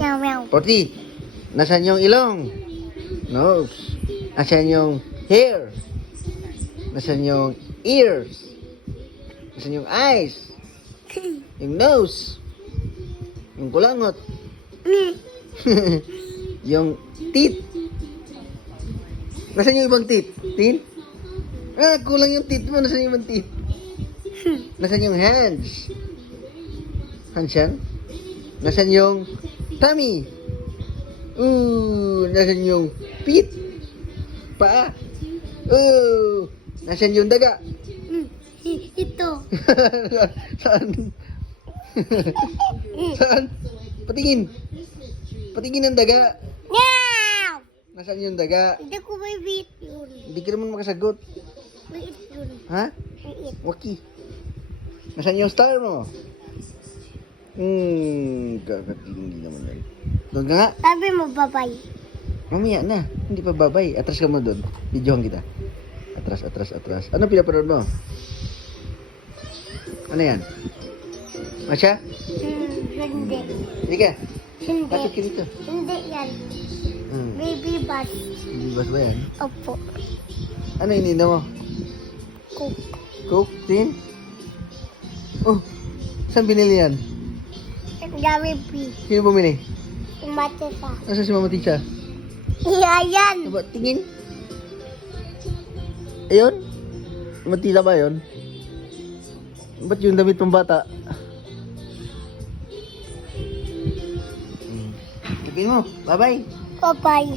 Meow, meow. Potty. Nasaan yung ilong? Nose. Nasaan yung hair? Nasaan yung ears? Nasaan yung eyes? Yung nose? Yung kulangot? Yung teeth? Nasaan yung ibang teeth? Teeth? Ah, kulang yung teeth mo. Nasaan yung ibang teeth? Nasaan yung hands? Hands yan? Nasaan yung tummy? Nasaan yung feet? Paa? Nasaan yung daga? Ito. Saan? Saan? Patingin. Patingin ang daga. Meow! Nasaan yung daga? Hindi ko may bit yun. Hindi ka naman makasagot. Wait yun. Ha? Wait. Waki. Nasaan yung star mo? Kakatingin naman yan. Doon ka nga. Sabi mo, babay. Mamaya na. Hindi pa babay. Atras ka mo doon. Videohan kita. Atras, atras, atras. Ano pinapanood mo? Ano yan? Masya? Hindi. Hindi ka. Hindi. Bakit ka dito? Hindi yan. Baby bus. Bibas ba yan? Opo. Ano inina mo? Cook. Coke? Tin? Oh, saan binili yan? Jollibee. Sino bumili? Matita. Nasaan si Mama Tisha? Yan. Diba, tingin. Ayun? Matila ba yun? Ba't yung damit ng bata? Sabihin mo, bye-bye. Bye-bye.